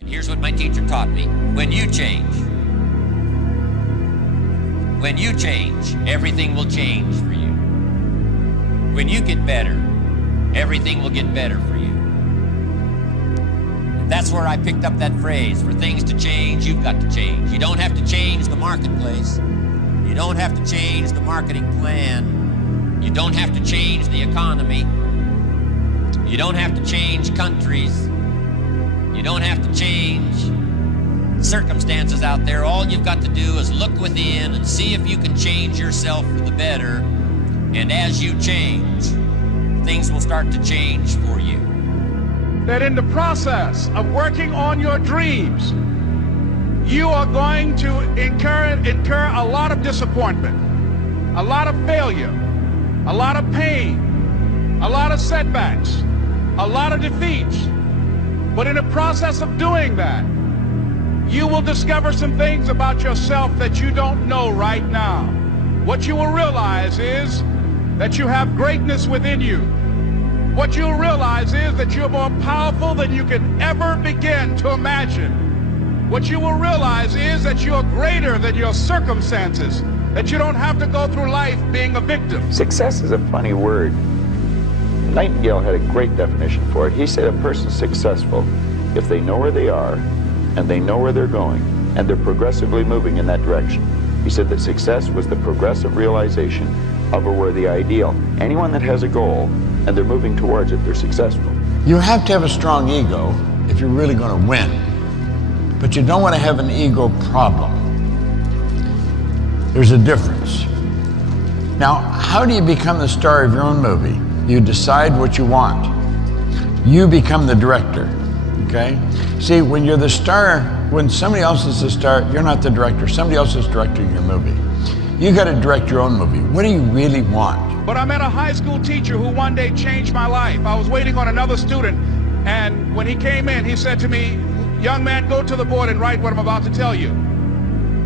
And here's what my teacher taught me. When you change, everything will change for you. When you get better, everything will get better for you. And that's where I picked up that phrase, for things to change, you've got to change. You don't have to change the marketplace. You don't have to change the marketing plan. You don't have to change the economy. You don't have to change countries. You don't have to change circumstances out there. All you've got to do is look within and see if you can change yourself for the better. And as you change, things will start to change for you. That in the process of working on your dreams, you are going to incur a lot of disappointment, a lot of failure, a lot of pain, a lot of setbacks, a lot of defeats. But in the process of doing that, you will discover some things about yourself that you don't know right now. What you will realize is that you have greatness within you. What you'll realize is that you're more powerful than you can ever begin to imagine. What you will realize is that you're greater than your circumstances, that you don't have to go through life being a victim. Success is a funny word. Nightingale had a great definition for it. He said a person's successful if they know where they are and they know where they're going and they're progressively moving in that direction. He said that success was the progressive realization of a worthy ideal. Anyone that has a goal and they're moving towards it, they're successful. You have to have a strong ego if you're really going to win, but you don't want to have an ego problem. There's a difference. Now, how do you become the star of your own movie? You decide what you want. You become the director, okay? See, when you're the star, when somebody else is the star, you're not the director. Somebody else is directing your movie. You got to direct your own movie. What do you really want? But I met a high school teacher who one day changed my life. I was waiting on another student, and when he came in, he said to me, "Young man, go to the board and write what I'm about to tell you."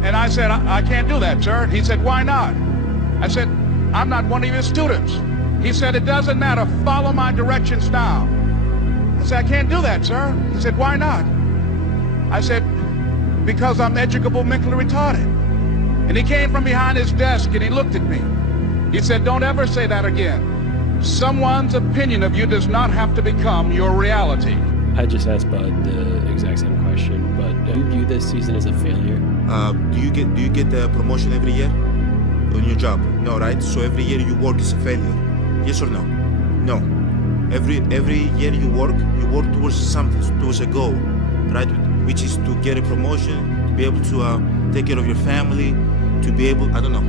And I said, I can't do that, sir. He said, "Why not?" I said, "I'm not one of your students." He said, "It doesn't matter. Follow my directions now." I said, "I can't do that, sir." He said, "Why not?" I said, "Because I'm educable mentally retarded." And he came from behind his desk and he looked at me. He said, "Don't ever say that again. Someone's opinion of you does not have to become your reality." I just asked Bud the exact same question, but do you view this season as a failure? Do you get the promotion every year on your job? No, right? So every year you work is a failure. Yes or no? No. Every year you work towards something, towards a goal, right? Which is to get a promotion, to be able to take care of your family, to be able, I don't know,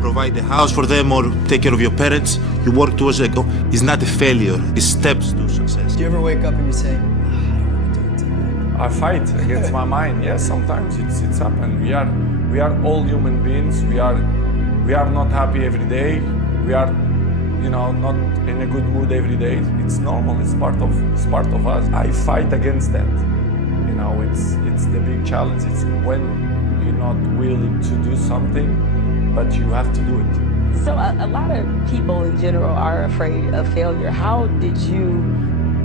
provide the house for them or take care of your parents. You work towards a goal. It's not a failure. It's steps to success. Do you ever wake up and you say, I don't want to do it today? I fight against my mind. Yes, sometimes it's happened. We are all human beings. We are not happy every day. We are, not in a good mood every day. It's normal. It's part of us. I fight against that. It's the big challenge. It's when you're not willing to do something, but you have to do it. So a lot of people in general are afraid of failure. How did you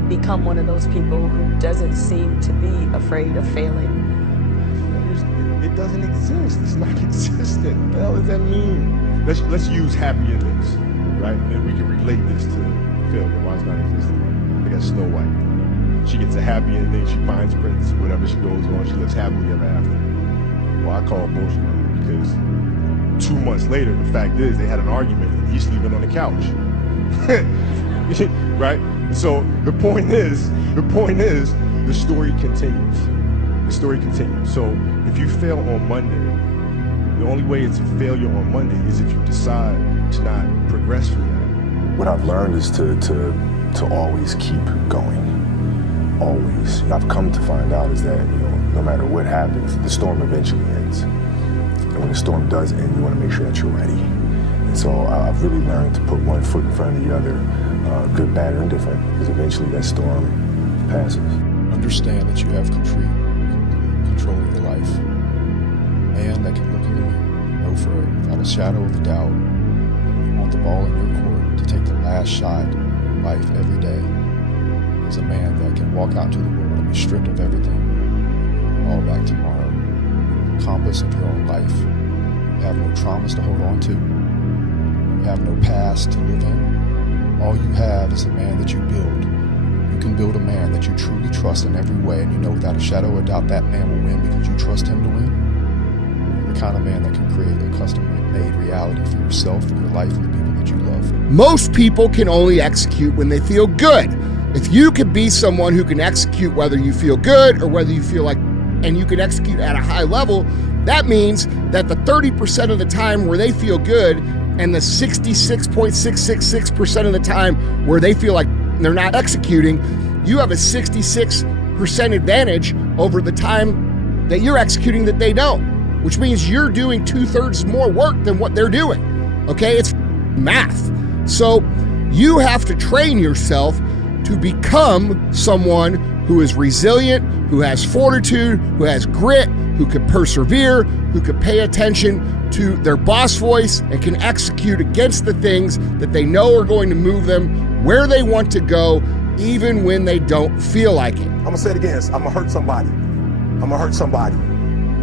become one of those people who doesn't seem to be afraid of failing? It doesn't exist. It's not existent. What the hell does that mean? Let's use happy endings, right? And we can relate this to failure. Why it's not existent? Like Snow White. She gets a happy ending. She finds Prince. Whatever she goes on, she lives happily ever after. Well, I call bullshit on it because 2 months later, the fact is they had an argument and he's sleeping on the couch. Right? So the point is, the story continues. The story continues. So if you fail on Monday, the only way it's a failure on Monday is if you decide to not progress from that. What I've learned is to always keep going. Always. I've come to find out is that, no matter what happens, the storm eventually ends. And when the storm does end, you want to make sure that you're ready. And so I've really learned to put one foot in front of the other, good, bad, or indifferent, because eventually that storm passes. Understand that you have complete control of your life. Man that can look in the mirror, know without a shadow of a doubt, you want the ball in your court to take the last shot in life every day. Is a man that can walk out into the world and be stripped of everything compass of your own life. You have no traumas to hold on to. You have no past to live in. All you have is a man that you build. You can build a man that you truly trust in every way, and you know without a shadow of a doubt that man will win because you trust him to win. You're the kind of man that can create a custom-made reality for yourself, your life, and the people that you love. Most people can only execute when they feel good. If you can be someone who can execute whether you feel good or whether you feel like, and you can execute at a high level, that means that the 30% of the time where they feel good and the 66.666% of the time where they feel like they're not executing, you have a 66% advantage over the time that you're executing that they don't, which means you're doing 2/3 more work than what they're doing. Okay, it's math. So you have to train yourself to become someone who is resilient, who has fortitude, who has grit, who can persevere, who can pay attention to their boss voice and can execute against the things that they know are going to move them where they want to go, even when they don't feel like it. I'm gonna say it again. I'm gonna hurt somebody. I'm gonna hurt somebody.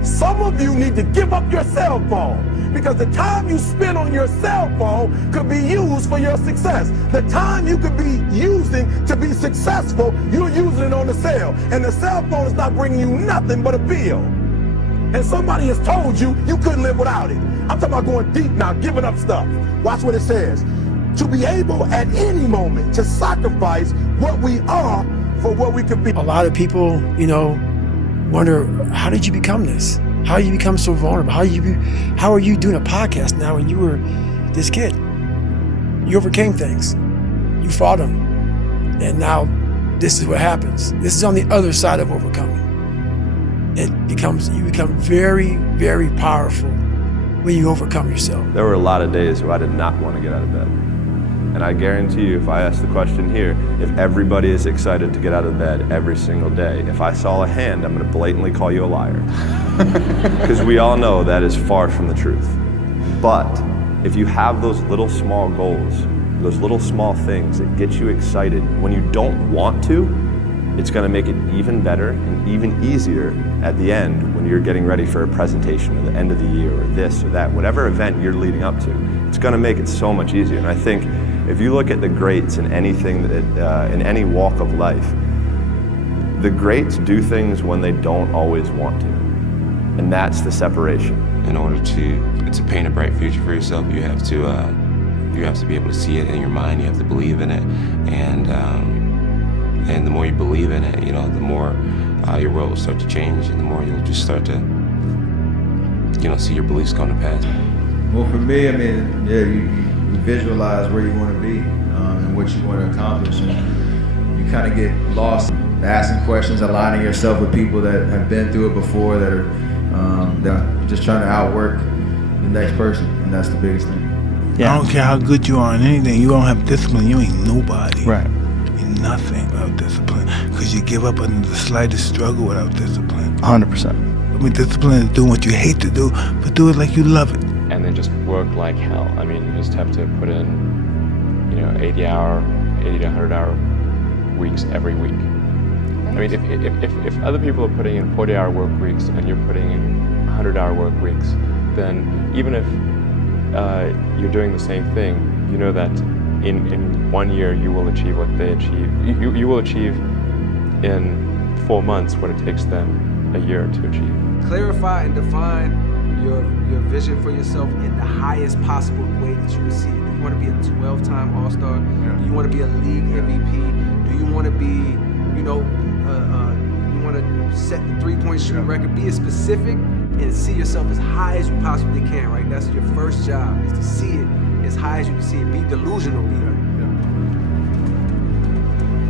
Some of you need to give up your cell phone because the time you spend on your cell phone could be used for your success. The time you could be using to be successful, you're using it on the cell. And the cell phone is not bringing you nothing but a bill. And somebody has told you you couldn't live without it. I'm talking about going deep now, giving up stuff. Watch what it says. To be able at any moment to sacrifice what we are for what we could be. A lot of people, wonder, how did you become this? How did you become so vulnerable? How are you doing a podcast now when you were this kid? You overcame things. You fought them. And now this is what happens. This is on the other side of overcoming. You become very, very powerful when you overcome yourself. There were a lot of days where I did not want to get out of bed. And I guarantee you, if I ask the question here, if everybody is excited to get out of bed every single day, if I saw a hand, I'm going to blatantly call you a liar. Because we all know that is far from the truth. But if you have those little small goals, those little small things that get you excited when you don't want to, it's going to make it even better and even easier at the end when you're getting ready for a presentation or the end of the year or this or that, whatever event you're leading up to. It's going to make it so much easier. And I think if you look at the greats in anything, in any walk of life, the greats do things when they don't always want to. And that's the separation. In order to paint a bright future for yourself, you have to be able to see it in your mind. You have to believe in it, and the more you believe in it, the more your world will start to change, and the more you'll just start to, see your beliefs come to pass. Well, for me, you visualize where you want to be and what you want to accomplish, and you kind of get lost asking questions, aligning yourself with people that have been through it before, that are just trying to outwork the next person, and that's the biggest thing. Yeah. I don't care how good you are in anything, you don't have discipline, you ain't nobody. Right. You're nothing without discipline, because you give up under the slightest struggle without discipline. 100%. Discipline is doing what you hate to do, but do it like you love it. And then just work like hell. You just have to put in, 80 to 100-hour weeks every week. If other people are putting in 40-hour work weeks and you're putting in 100-hour work weeks, then even if you're doing the same thing, you know that in 1 year you will achieve what they achieve. You will achieve in 4 months what it takes them a year to achieve. Clarify and define your vision for yourself in the highest possible way that you can see it. Do you want to be a 12-time All-Star? Yeah. Do you want to be a league MVP? Do you want to be, you want to set the three-point shooting record? Be as specific and see yourself as high as you possibly can, right? That's your first job, is to see it as high as you can see it. Be delusional, leader.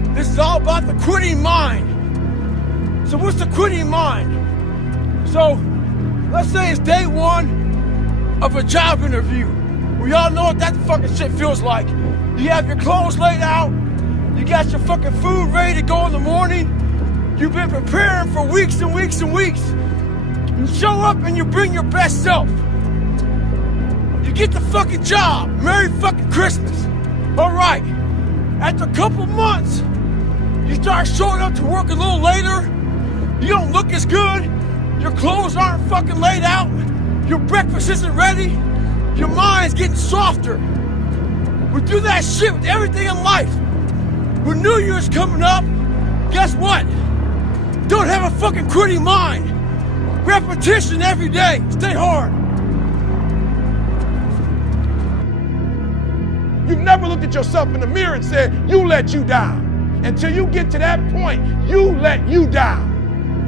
Yeah. This is all about the quitting mind. So what's the quitting mind? So let's say it's day one of a job interview. We all know what that fucking shit feels like. You have your clothes laid out. You got your fucking food ready to go in the morning. You've been preparing for weeks and weeks and weeks. You show up and you bring your best self. You get the fucking job. Merry fucking Christmas. All right. After a couple months, you start showing up to work a little later. You don't look as good. Your clothes aren't fucking laid out. Your breakfast isn't ready. Your mind's getting softer. We do that shit with everything in life. When New Year's coming up, guess what? Don't have a fucking quitting mind. Repetition every day. Stay hard. You've never looked at yourself in the mirror and said, you let you down. Until you get to that point, you let you down.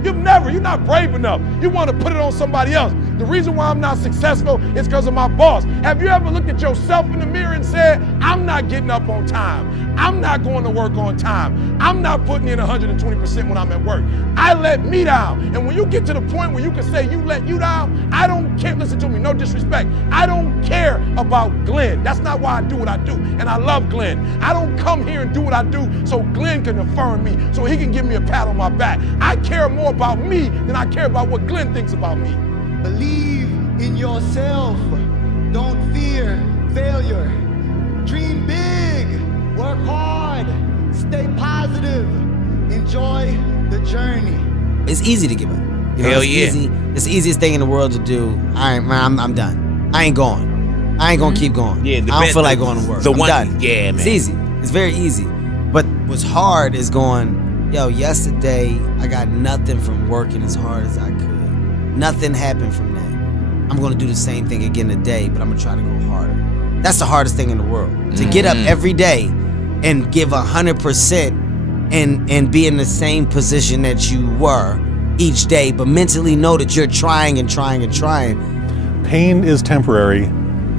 You're not brave enough. You want to put it on somebody else. The reason why I'm not successful is because of my boss. Have you ever looked at yourself in the mirror and said, I'm not getting up on time. I'm not going to work on time. I'm not putting in 120% when I'm at work. I let me down. And when you get to the point where you can say you let you down, I don't care. Listen to me, no disrespect. I don't care about Glenn. That's not why I do what I do. And I love Glenn. I don't come here and do what I do so Glenn can affirm me, so he can give me a pat on my back. I care more about me than I care about what Glenn thinks about me. Believe in yourself. Don't fear failure. Dream big. Work hard. Stay positive. Enjoy the journey. It's easy to give up. Hell yeah. It's the easiest thing in the world to do. All right, man, I'm done. I ain't going. I ain't gonna keep going. Yeah, I don't feel like going to work. I'm done. Yeah, man. It's easy. It's very easy. But what's hard is going, yo, yesterday I got nothing from working as hard as I could. Nothing happened from that. I'm gonna do the same thing again today, but I'm gonna try to go harder. That's the hardest thing in the world. To get up every day and give 100% and be in the same position that you were each day, but mentally know that you're trying and trying and trying. Pain is temporary,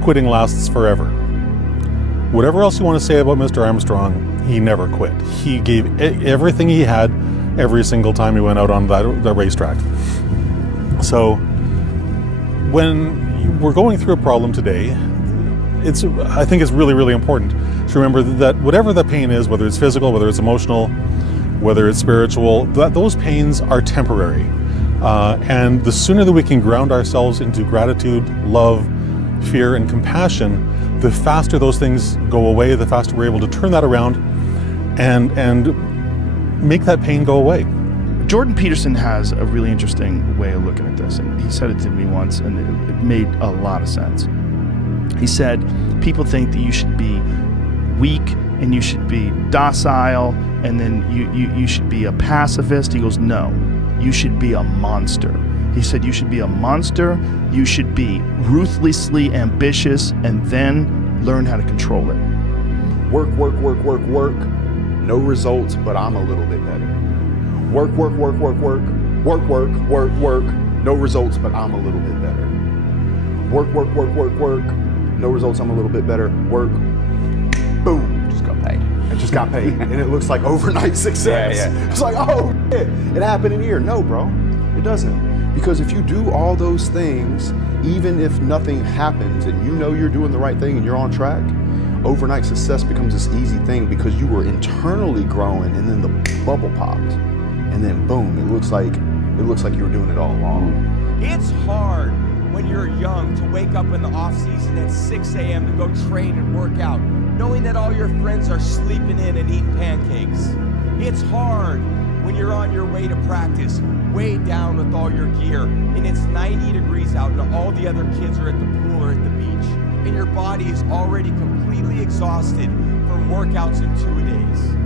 quitting lasts forever. Whatever else you want to say about Mr. Armstrong, he never quit. He gave everything he had every single time he went out on the racetrack. So when we're going through a problem today, I think it's really, really important to remember that whatever the pain is, whether it's physical, whether it's emotional, whether it's spiritual, those pains are temporary. And the sooner that we can ground ourselves into gratitude, love, fear, and compassion, the faster those things go away, the faster we're able to turn that around and make that pain go away. Jordan Peterson has a really interesting way of looking at this, and he said it to me once, and it made a lot of sense. He said, people think that you should be weak and you should be docile, and then you should be a pacifist. He goes, no, you should be a monster. He said you should be a monster, you should be ruthlessly ambitious, and then learn how to control it. Work, work, work, work, work. No results, but I'm a little bit better. Work, work, work, work, work. Work, work, work, work. No results, but I'm a little bit better. Work, work, work, work, work. No results, I'm a little bit better. Work. Boom. Just got paid. I just got paid. And it looks like overnight success. Yeah. It's like, oh, shit. It happened in a year. No, bro. It doesn't. Because if you do all those things, even if nothing happens and you know you're doing the right thing and you're on track, overnight success becomes this easy thing because you were internally growing and then the bubble popped. And then boom, it looks like you were doing it all along. It's hard when you're young to wake up in the off season at 6 a.m. to go train and work out, knowing that all your friends are sleeping in and eating pancakes. It's hard when you're on your way to practice, way down with all your gear, and it's 90 degrees out and all the other kids are at the pool or at the beach, and your body is already completely exhausted from workouts in 2 days.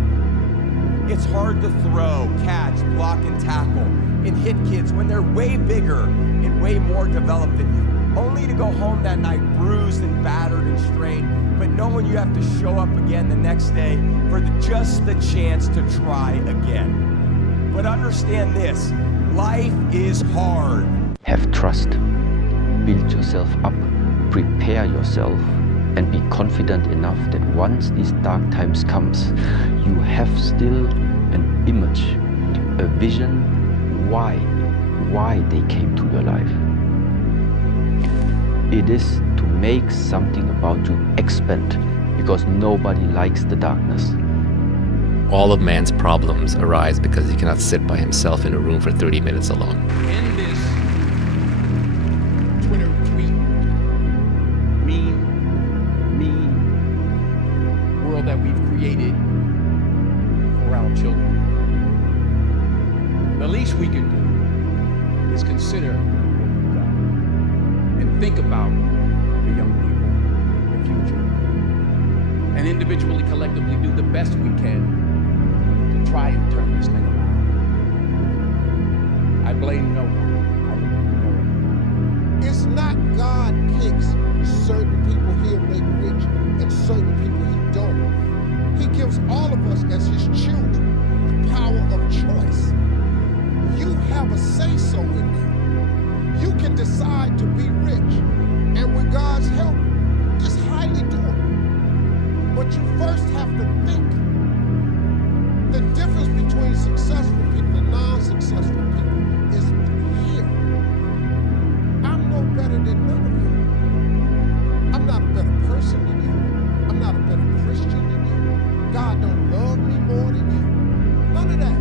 It's hard to throw, catch, block, and tackle, and hit kids when they're way bigger and way more developed than you, only to go home that night bruised and battered and strained, but knowing you have to show up again the next day for just the chance to try again. But understand this, life is hard. Have trust, build yourself up, prepare yourself, and be confident enough that once these dark times comes, you have still an image, a vision, why they came to your life. It is to make something about you expand, because nobody likes the darkness. All of man's problems arise because he cannot sit by himself in a room for 30 minutes alone. In this Twitter tweet, mean world that we've created for our children, the least we can do is consider what we've done and think about the young people, the future, and individually, collectively do the best we can to try and turn this thing around. I blame no one. It's not God picks certain people he'll make rich and certain people he don't. He gives all of us as his children the power of choice. You have a say-so in that. You can decide to be rich, and with God's help, it's highly doable. But you first have to think. The difference between successful people and non-successful people is here. I'm no better than none of you. I'm not a better person than you. I'm not a better Christian than you. God don't love me more than you. None of that.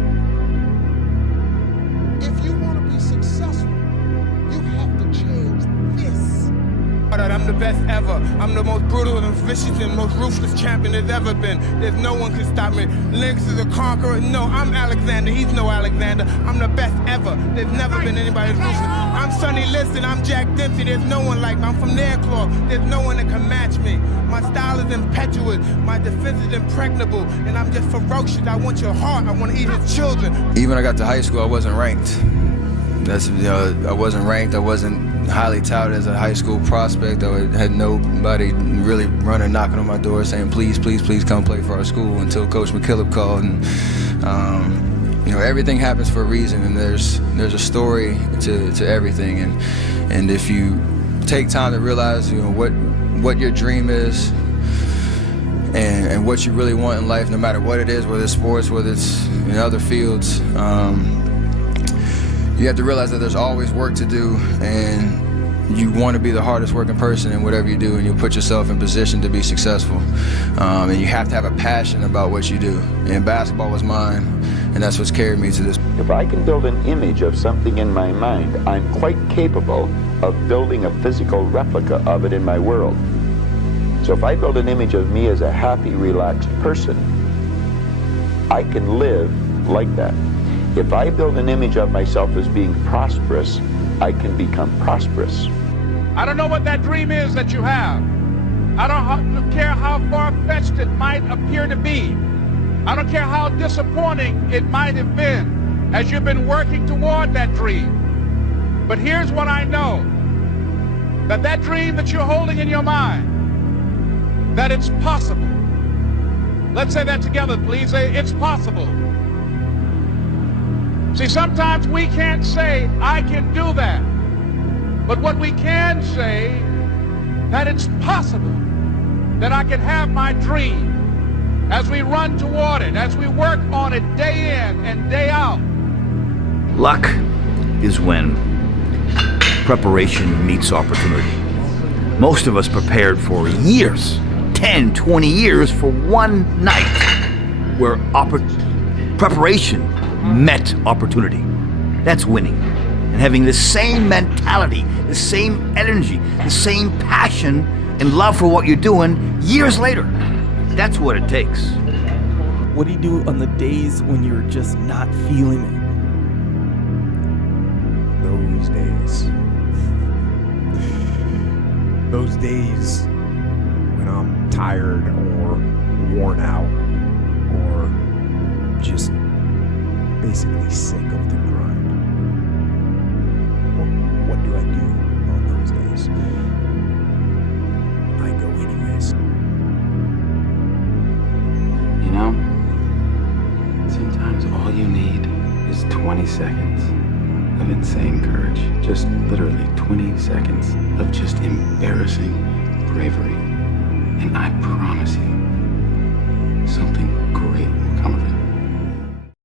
If you want to be successful, you have to change this. I'm the best ever. I'm the most brutal and vicious and most ruthless champion there's ever been. There's no one can stop me. Lynx is a conqueror. No, I'm Alexander. He's no Alexander. I'm the best ever. There's never been anybody as ruthless. I'm Sonny Liston. I'm Jack Dempsey. There's no one like me. I'm from Nairclaw. There's no one that can match me. My style is impetuous. My defense is impregnable. And I'm just ferocious. I want your heart. I want to eat his children. Even when I got to high school, I wasn't ranked. I wasn't ranked. I wasn't highly touted as a high school prospect. I had nobody really running, knocking on my door saying, please, please, please come play for our school, until Coach Micheal called. And everything happens for a reason, and there's a story to everything. And if you take time to realize what your dream is and what you really want in life, no matter what it is, whether it's sports, whether it's in other fields, you have to realize that there's always work to do, and you want to be the hardest working person in whatever you do, and you'll put yourself in position to be successful. And you have to have a passion about what you do. And basketball was mine, and that's what's carried me to this. If I can build an image of something in my mind, I'm quite capable of building a physical replica of it in my world. So if I build an image of me as a happy, relaxed person, I can live like that. If I build an image of myself as being prosperous, I can become prosperous. I don't know what that dream is that you have. I don't care how far-fetched it might appear to be. I don't care how disappointing it might have been as you've been working toward that dream. But here's what I know, that dream that you're holding in your mind, that it's possible. Let's say that together, please. Say, it's possible. See, sometimes we can't say, I can do that. But what we can say, that it's possible that I can have my dream as we run toward it, as we work on it day in and day out. Luck is when preparation meets opportunity. Most of us prepared for years, 10, 20 years for one night where preparation met opportunity. That's winning. And having the same mentality, the same energy, the same passion and love for what you're doing years later. That's what it takes. What do you do on the days when you're just not feeling it? Those days. Those days when I'm tired or worn out or just basically sick of the grind. What do I do on those days? I go anyways. You know, sometimes all you need is 20 seconds of insane courage. Just literally 20 seconds of just embarrassing bravery. And I promise you, something great will